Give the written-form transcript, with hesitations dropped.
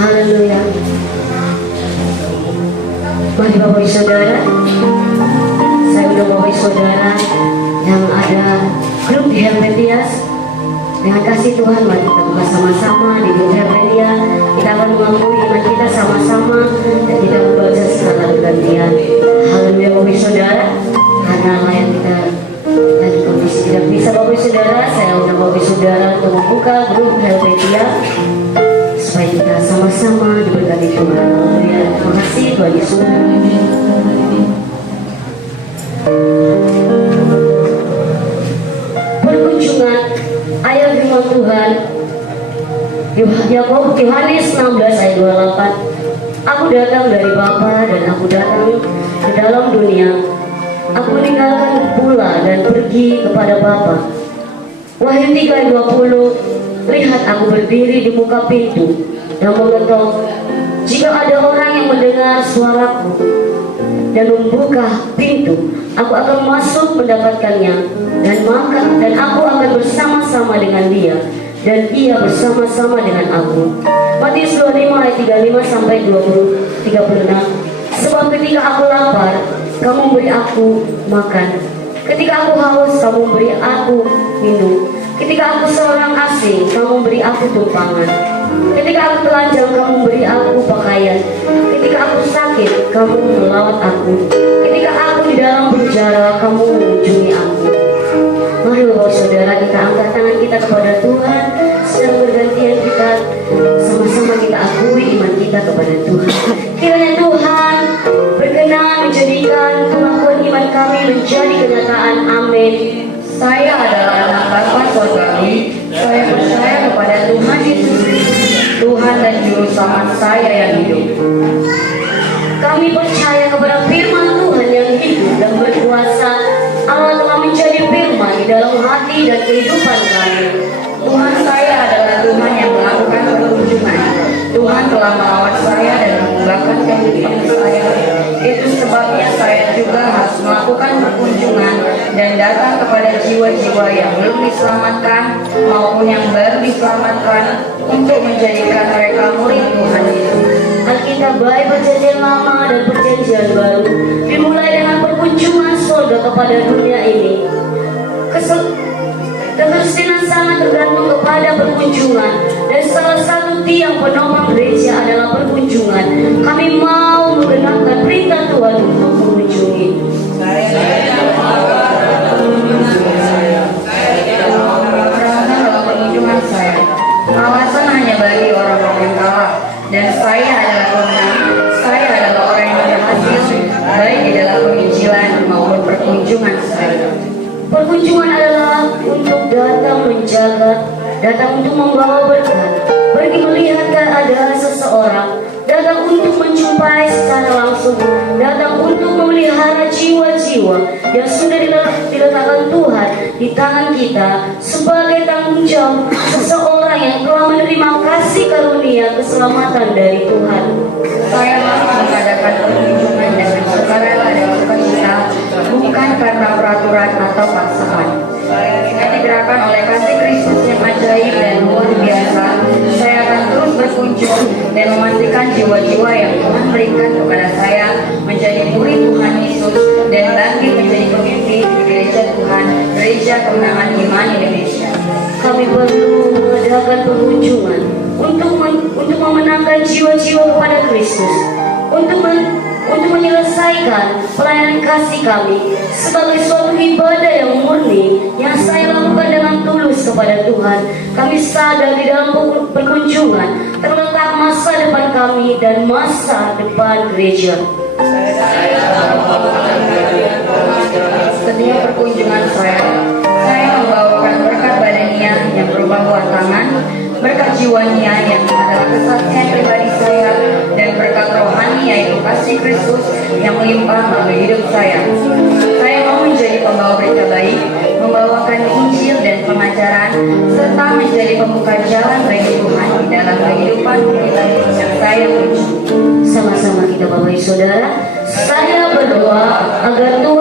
Haleluya. Mari Bapak Ibu Saudara, saya undang Bapak Ibu Saudara yang ada grup di Helvetias. Dengan kasih Tuhan, mari kita buka sama-sama di grup Helvetia. Kita akan mengakui iman kita sama-sama dan kita membaca secara bergantian. Haleluya Bapak Ibu Saudara. Karena layan kita lagi kondisi tidak bisa Bapak Ibu Saudara, saya undang Bapak Ibu Saudara untuk membuka grup Helvetia supaya kita sama-sama diberkati Tuhan. Haleluya. Terima kasih Tuhan Yesus. Perkunjungan ayat firman Tuhan Yohanes 16 ayat 28. Aku datang dari Bapa dan aku datang ke dalam dunia. Aku meninggalkan pula dan pergi kepada Bapa. Wahyu 3 ayat 20. Lihat, aku berdiri di muka pintu dan mengetok. Jika ada orang yang mendengar suaraku dan membuka pintu, aku akan masuk mendapatkannya dan aku akan bersama-sama dengan dia dan ia bersama-sama dengan aku. Matius 25 ayat 35 sampai 36. Sebab ketika aku lapar, kamu beri aku makan. Ketika aku haus, kamu beri aku minum. Ketika aku seorang asing, kamu beri aku tumpangan. Ketika aku telanjang, kamu beri aku pakaian. Ketika aku sakit, kamu melawat aku. Ketika aku di dalam penjara, kamu mengunjungi aku. Mari Bapak Saudara, kita angkat tangan kita kepada Tuhan. Secara bergantian kita sama-sama kita akui iman kita kepada Tuhan. Kiranya Tuhan berkenan menjadikan pengakuan iman kami menjadi kenyataan. Amin. Saya adalah anak Bapa Sorgawi. Saya percaya kepada Tuhan Yesus, Tuhan dan Juru Selamat saya yang hidup. Kami percaya kepada firman Tuhan yang hidup dan berkuasa. Allah telah menjadi firman di dalam hati dan kehidupan kami. Tuhan saya adalah Tuhan yang melakukan perkunjungan. Tuhan telah merawat saya dan mengubahkan kehidupan saya. Itu sebabnya saya juga harus melakukan perkunjungan dan datang kepada jiwa-jiwa yang belum diselamatkan maupun yang baru diselamatkan untuk menjadikan mereka murid Tuhan Yesus. Alkitab baik perjanjian lama dan perjanjian baru dimulai dengan perkunjungan surga kepada dunia ini. Kekristenan sangat tergantung kepada perkunjungan, dan salah satu tiang penopang gereja adalah perkunjungan. Kami mau menggenapkan perintah Tuhan untuk mengunjungi. Saya tidak mau dalam perkunjungan saya. Kawasan hanya bagi orang-orang yang kalah, dan saya adalah pemenang. Saya adalah orang yang berhasil baik di dalam penginjilan maupun perkunjungan saya. Perkunjungan adalah untuk datang menjaga, datang untuk membawa berkat, pergi melihat keadaan seseorang, datang untuk menjumpai secara langsung, datang untuk memelihara jiwa-jiwa yang sudah diletakkan Tuhan di tangan kita sebagai tanggung jawab seseorang yang telah menerima kasih karunia keselamatan dari Tuhan. Saya mau mengadakan perkunjungan dengan sukarela dan sukacita, bukan karena peraturan atau paksaan. Saya digerakkan oleh kasih Kristus yang ajaib dan luar biasa. Saya akan terus berkunjung dan memastikan jiwa-jiwa yang Tuhan berikan kepada saya menjadi murid Tuhan Yesus dan bangkit menjadi pemimpin di gereja Tuhan, Gereja Kemenangan Iman Indonesia. Kami perlu mengadakan perkunjungan untuk memenangkan jiwa-jiwa kepada Kristus, untuk menyelesaikan pelayanan kasih kami sebagai suatu ibadah yang murni yang saya lakukan dengan tulus kepada Tuhan. Kami sadar di dalam perkunjungan terletak masa depan kami dan masa depan gereja. Setiap perkunjungan saya membawakan berkat badania yang berupa buah tangan, berkat jiwanya yang adalah kesaksian pribadi saya, dan berkat rohani yaitu kasih Kristus yang melimpah melalui hidup saya. Saya mau menjadi pembawa berita baik, membawakan Injil dan pengajaran, serta menjadi pembuka jalan bagi Tuhan di dalam kehidupan kita yang saya puji. Sama-sama kita Bapak Ibu Saudara, saya berdoa agar Tuhan